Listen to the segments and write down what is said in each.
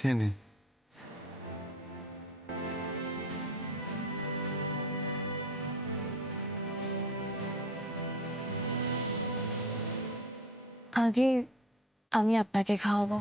খেয়ে নে। আগে আমি আপনাকে খাওয়াবো।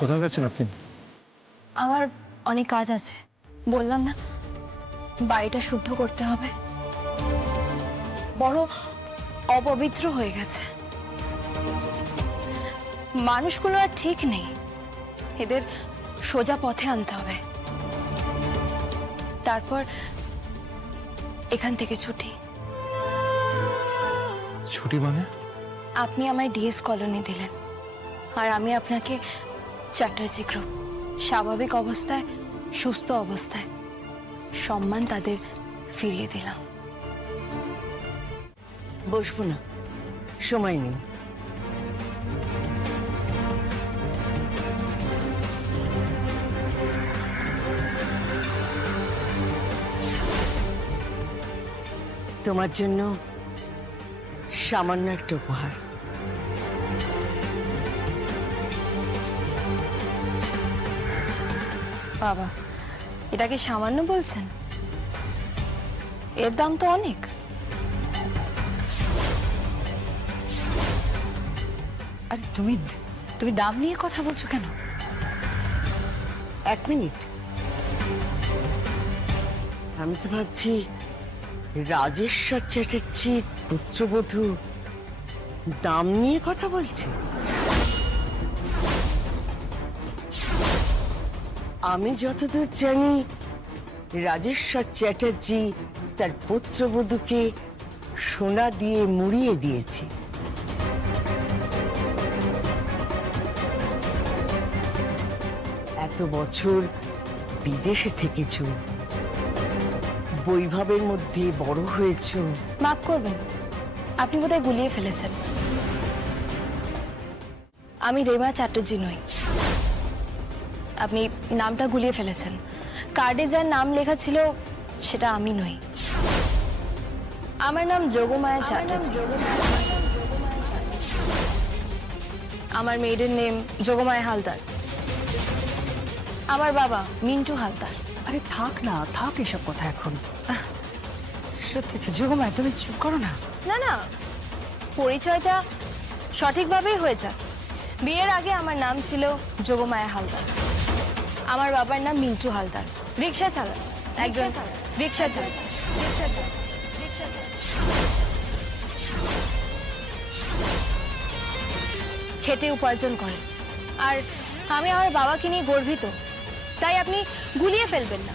কোথাও গেছেন আপনি? আমার অনেক কাজ আছে, বললাম না বাড়িটা শুদ্ধ করতে হবে। বড় অপবিত্র হয়ে গেছে। মানুষগুলো আর ঠিক নেই, এদের সোজা পথে আনতে হবে। তারপর এখান থেকে ছুটি। ছুটি মানে? আপনি আমায় ডিএস কলোনি দিলেন, আর আমি আপনাকে চ্যাটার্জি গ্রুপ। স্বাভাবিক অবস্থায়, সুস্থ অবস্থায় সম্মান তাদের ফিরিয়ে দিলাম। বসবো না, সময় নেই। তোমার জন্য সামান্য একটা উপহার। বাবা, এটাকে সামান্য বলছেন? এর দাম তো অনেক। আরে তুমি তুমি দাম নিয়ে কথা বলছো কেন? এক মিনিট, আমি তো ভাবছি রাজেশ্বর চ্যাটার্জির পুত্রবধূ দাম নিয়ে কথা বলছে। আমি যতদূর জানি, রাজেশ্বর চ্যাটার্জি তার পুত্রবধূকে সোনা দিয়ে মুড়িয়ে দিয়েছে। এত বছর বিদেশে থেকেছ, বৈভবের মধ্যে বড় হয়েছ। মাফ করবেন, আপনি বোধহয় গুলিয়ে ফেলেছেন। আমি রেমা চ্যাটার্জি নই। আপনি নামটা গুলিয়ে ফেলেছেন। কার্ডে যার নাম লেখা ছিল সেটা আমি নই। আমার নাম যোগমায়া চ্যাটার্জি। আমার মেয়েদের নেম যোগমায়া হালদার। আমার বাবা মিন্টু হালদার। আরে থাক না, থাক এসব কথা এখন। সত্যি তো যোগমায়া, তুমি চুপ করো না। না না, পরিচয়টা সঠিকভাবেই হয়ে যাক। বিয়ের আগে আমার নাম ছিল যোগমায়া হালদার। আমার বাবার নাম মিন্টু হালদার। রিক্সা চালান, একজন রিক্সা চালান। খেটে উপার্জন করে। আর আমি আমার বাবাকে নিয়ে গর্বিত। তাই আপনি গুলিয়ে ফেলবেন না।